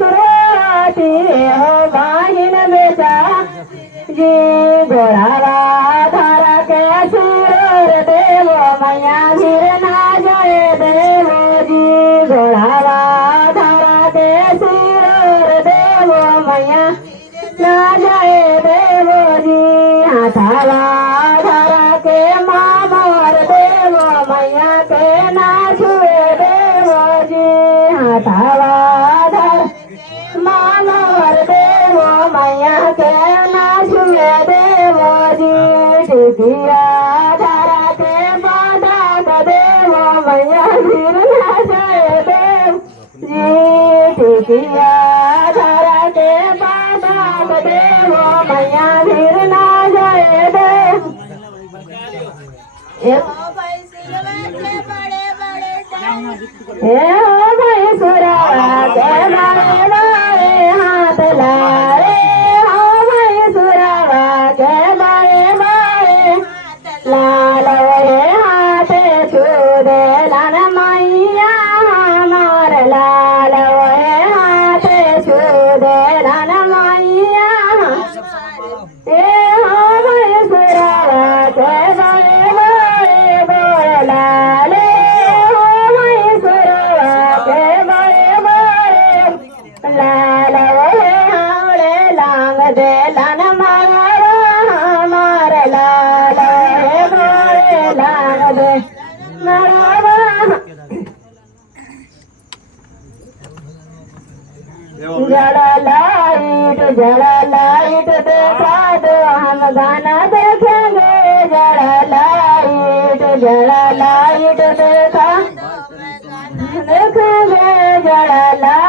सुरवाती हो बाहिन बेचा जी घोड़ावा धारा के सिर देव मैया गिर ना जाए देव जी घोड़ावा धारा के सिर देव मैया ना जाए देव जी हाथावा धारा के मामर देव मैया के ना छुए देव जी हाथावा धारा मामर देव मैया के ना छुए देव जी टिकिया धारा के बाधा देव मैया गिर ना जाए देव जी टिकिया धारा के बाधा देव मैया गिर ना जाए देव ए हो भाई सुरावा के बारे बारे हाथ लाए हो भाई सुरावा के बारे बारे लाल वे हाथ छू दे लाल मैया हमार लाल वे हाथ छू दे लाल मैया ए हो भाई सुरावा के बारे बारे बोल लाले हो भाई सुरावा के बारे बारे लाल वे हावड़े लांग दे लाल मारा हमार लाल वे बोले लांग दे मारा जड़ा लाइट देखा दो हम गाना देखेंगे जड़ा लाइट देखा देखेंगे जड़ा लाइट